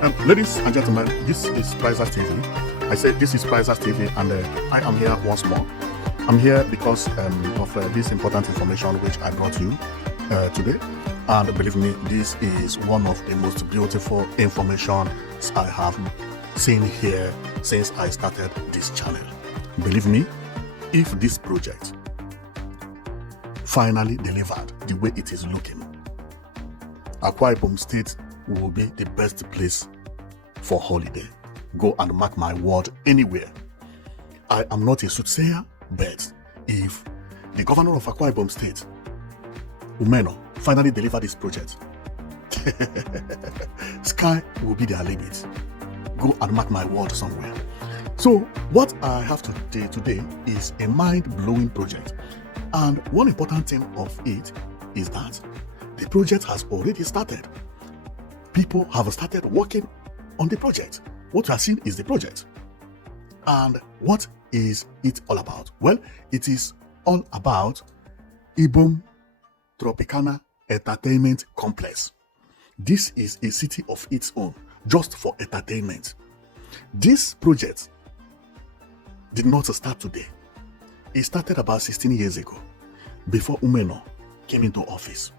Ladies and gentlemen, this is Prizers TV. I said this is Prizers TV, and I am here once more. I'm here because of this important information which I brought you today. And believe me, this is one of the most beautiful information I have seen here since I started this channel. Believe me, if this project finally delivered the way it is looking, Akwa Ibom State will be the best place for holiday. Go and mark my word anywhere. I am not a soothsayer, but if the governor of Akwa Ibom State, Umeno, finally deliver this project, sky will be their limit. Go and mark my word somewhere. So what I have today is a mind-blowing project. And one important thing of it is that the project has already started. People have started working on the project. What you are seeing is the project. And what is it all about? Well, it is all about Ibom Tropicana Entertainment Complex. This is a city of its own, just for entertainment. This project did not start today. It started about 16 years ago, before Umeno came into office.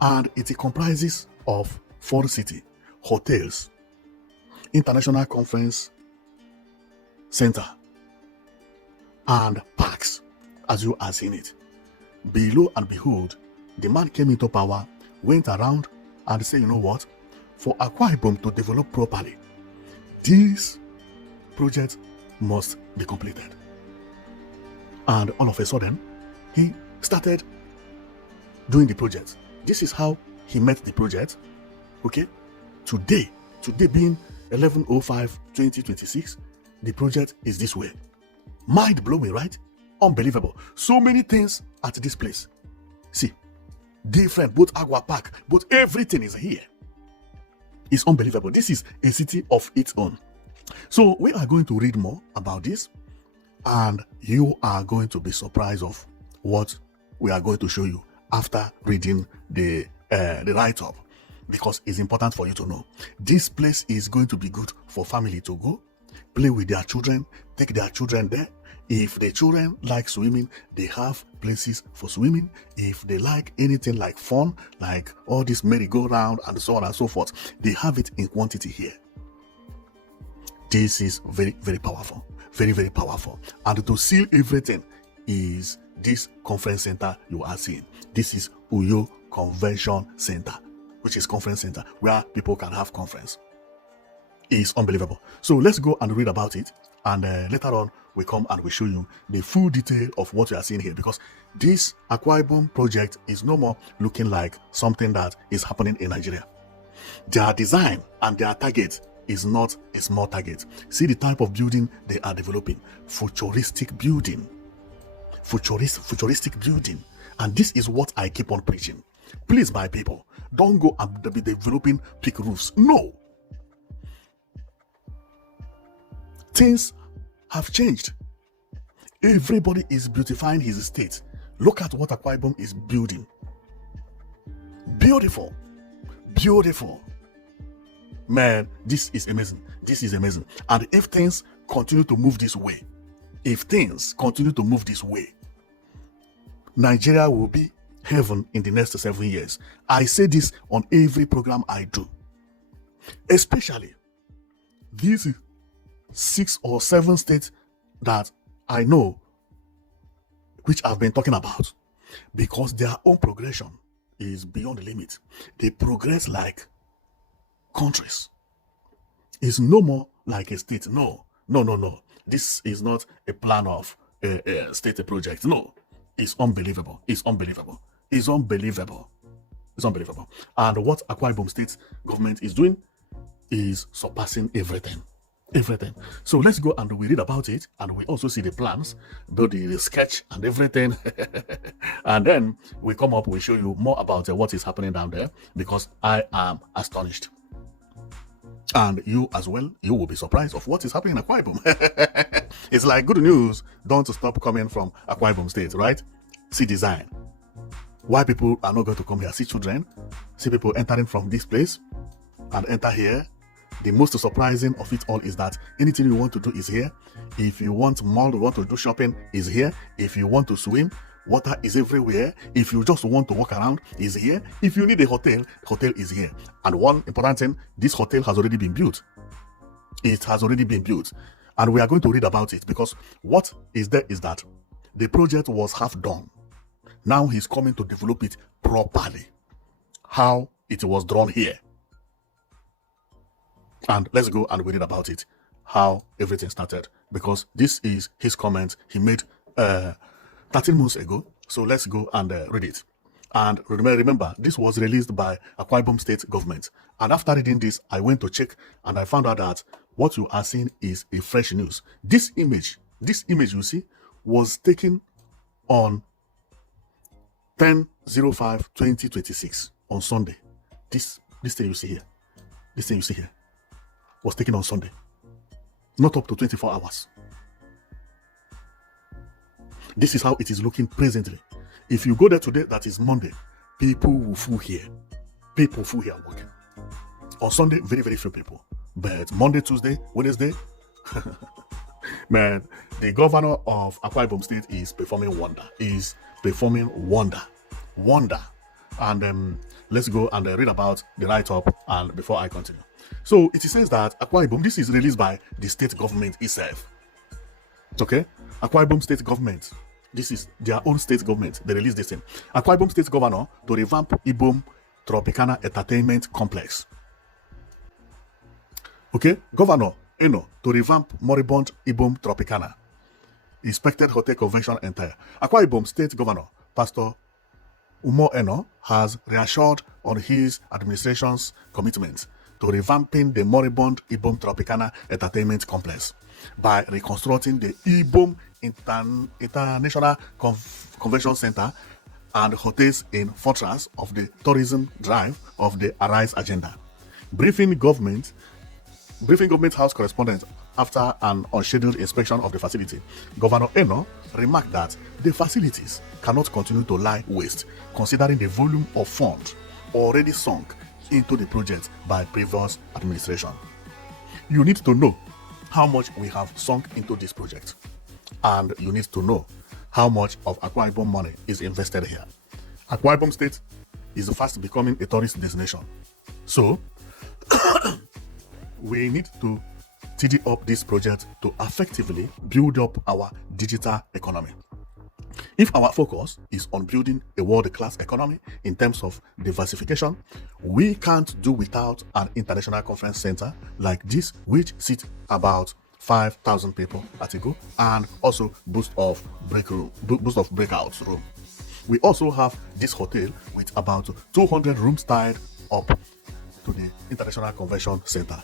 And it comprises of 4 cities, hotels, international conference center, and parks, as you are seeing it. Below and behold, the man came into power, went around and said, you know what, for Akwa Ibom to develop properly, this project must be completed. And all of a sudden, he started doing the project. This is how he met the project. Okay, today being 11/05/2026, the project is this way. Mind-blowing, right? Unbelievable. So many things at this place. See, different, both Agua Park, but everything is here. It's unbelievable. This is a city of its own. So we are going to read more about this, and you are going to be surprised of what we are going to show you after reading the write-up, because it's important for you to know. This place is going to be good for family to go, play with their children, take their children there. If the children like swimming, they have places for swimming. If they like anything like fun, like all this merry-go-round and so on and so forth, they have it in quantity here. This is very, very powerful. Very, very powerful. And to seal everything is this conference center you are seeing. This is Uyo Convention Center, which is conference center where people can have conference. It's unbelievable. So let's go and read about it, and later on we come and we show you the full detail of what you are seeing here, because this Akwa Ibom project is no more looking like something that is happening in Nigeria. Their design and their target is not a small target. See the type of building they are developing. Futuristic building. Futuristic building. And this is what I keep on preaching. Please, my people, don't go and be developing big roofs. No. Things have changed. Everybody is beautifying his state. Look at what Akwa Ibom is building. Beautiful. Beautiful. Man, this is amazing. This is amazing. And if things continue to move this way, Nigeria will be heaven in the next 7 years. I say this on every program I do. Especially these 6 or 7 states that I know, which I've been talking about, because their own progression is beyond the limit. They progress like countries. It's no more like a state. No. This is not a plan of a state project. No. It's unbelievable. It's unbelievable. It's unbelievable. It's unbelievable. And what Akwa Ibom State government is doing is surpassing everything. Everything. So let's go and we read about it, and we also see the plans, build the sketch and everything. And then we come up, we show you more about what is happening down there, because I am astonished. And you as well, you will be surprised of what is happening in Akwa Ibom. It's like good news don't stop coming from Akwa Ibom State, right? See design. Why people are not going to come here? See children, see people entering from this place and enter here. the most surprising of it all is that anything you want to do is here. If you want mall, you want to do shopping, is here. If you want to swim, water is everywhere. If you just want to walk around, is here. If you need a hotel, hotel is here. And one important thing, this hotel has already been built. It has already been built. And we are going to read about it, because what is there is that the project was half done. Now he's coming to develop it properly. How it was drawn here. And let's go and read about it, how everything started, because this is his comment he made 13 months ago. So let's go and read it. And remember, this was released by Akwa Ibom State government. And after reading this, I went to check and I found out that what you are seeing is a fresh news. This image you see was taken on 10/05/2026 on Sunday. This thing you see here, was taken on Sunday. Not up to 24 hours. This is how it is looking presently. If you go there today, that is Monday, people will full here. People full here working. On Sunday, very, very few people. But Monday, Tuesday, Wednesday, man, the governor of Akwa Ibom State is performing wonder. Wonder. And let's go and read about the write-up and before I continue. So it says that Akwa Ibom, this is released by the state government itself. Okay? Akwa Ibom State government. This is their own state government. They released this thing. Akwa Ibom State governor to revamp Ibom Tropicana Entertainment Complex. Okay? Governor Eno to revamp moribund Ibom Tropicana. Inspected Hotel Convention Entire. Akwa Ibom State Governor Pastor Umo Eno has reassured on his administration's commitment to revamping the moribund Ibom Tropicana Entertainment Complex by reconstructing the Ibom International Convention Center and hotels in fortress of the tourism drive of the Arise agenda. Briefing government house correspondent after an unscheduled inspection of the facility, Governor Eno remarked that the facilities cannot continue to lie waste, considering the volume of funds already sunk into the project by previous administration. You need to know how much we have sunk into this project, and you need to know how much of Akwa Ibom money is invested here. Akwa Ibom State is fast becoming a tourist destination, so we need to tidy up this project to effectively build up our digital economy. If our focus is on building a world-class economy in terms of diversification, we can't do without an international conference center like this, which seats about 5,000 people at a go, and also boost of breakouts room. We also have this hotel with about 200 rooms tied up to the international convention center.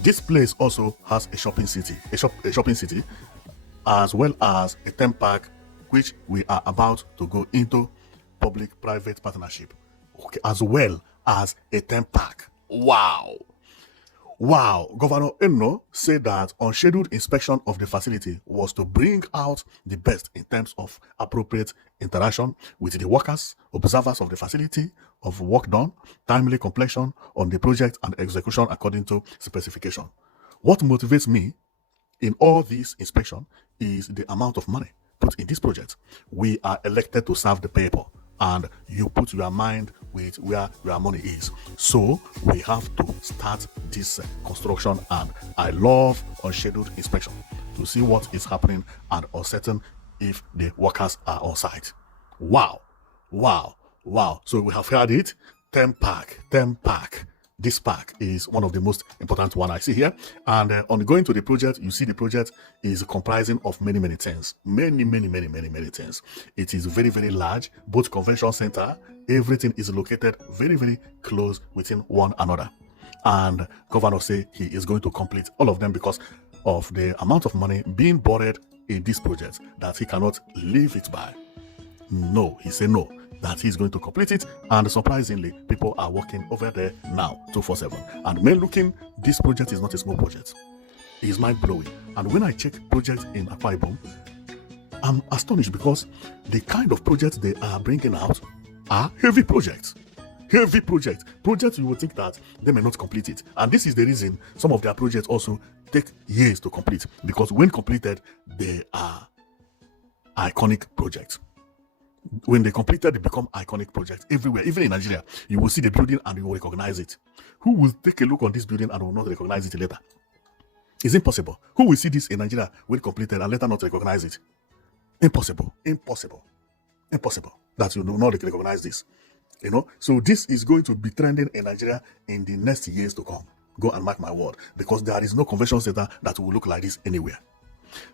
This place also has a shopping city, as well as a theme park, which we are about to go into public-private partnership, okay, as well as a theme park. Wow. Governor Eno said that unscheduled inspection of the facility was to bring out the best in terms of appropriate interaction with the workers, observers of the facility, of work done, timely completion on the project, and execution according to specification. What motivates me in all this inspection is the amount of money put in this project. We are elected to serve the people, and you put your mind with where your money is. So we have to start this construction, and I love unscheduled inspection to see what is happening and uncertain if the workers are on site. Wow. So we have heard it. Theme park. This park is one of the most important one I see here. And on going to the project, you see the project is comprising of many things. Many things. It is very, very large. Both convention center, everything is located very, very close within one another. And governor say he is going to complete all of them because of the amount of money being borrowed in this project that he cannot leave it by. No, he said no, that he's going to complete it, and surprisingly, people are working over there now 24/7. And when looking, this project is not a small project. It is mind-blowing. And when I check projects in Akwa Ibom, I'm astonished because the kind of projects they are bringing out are heavy projects. Heavy projects you will think that they may not complete it, and this is the reason some of their projects also take years to complete, because when completed they are iconic projects. When they completed, they become iconic projects everywhere. Even in Nigeria, you will see the building and you will recognize it. Who will take a look on this building and will not recognize it later? It's impossible. Who will see this in Nigeria when completed and later not recognize it? Impossible. That you do not recognize this. So this is going to be trending in Nigeria in the next years to come. Go and mark my word, because there is no convention center that will look like this anywhere.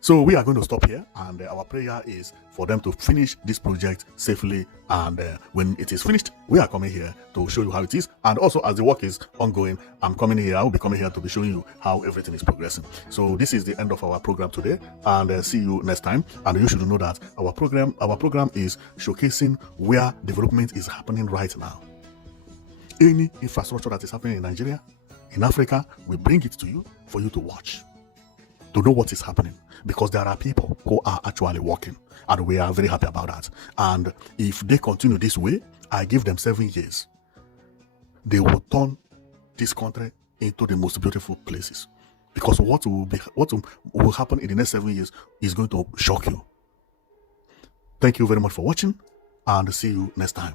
So we are going to stop here, and our prayer is for them to finish this project safely, and when it is finished, we are coming here to show you how it is. And also, as the work is ongoing, I will be coming here to be showing you how everything is progressing. So this is the end of our program today, and see you next time. And you should know that our program is showcasing where development is happening right now. Any infrastructure that is happening in Nigeria, in Africa, we bring it to you for you to watch, to know what is happening, because there are people who are actually working, and we are very happy about that. And if they continue this way, I give them 7 years, they will turn this country into the most beautiful places, because what will happen in the next 7 years is going to shock you. Thank you very much for watching, and see you next time.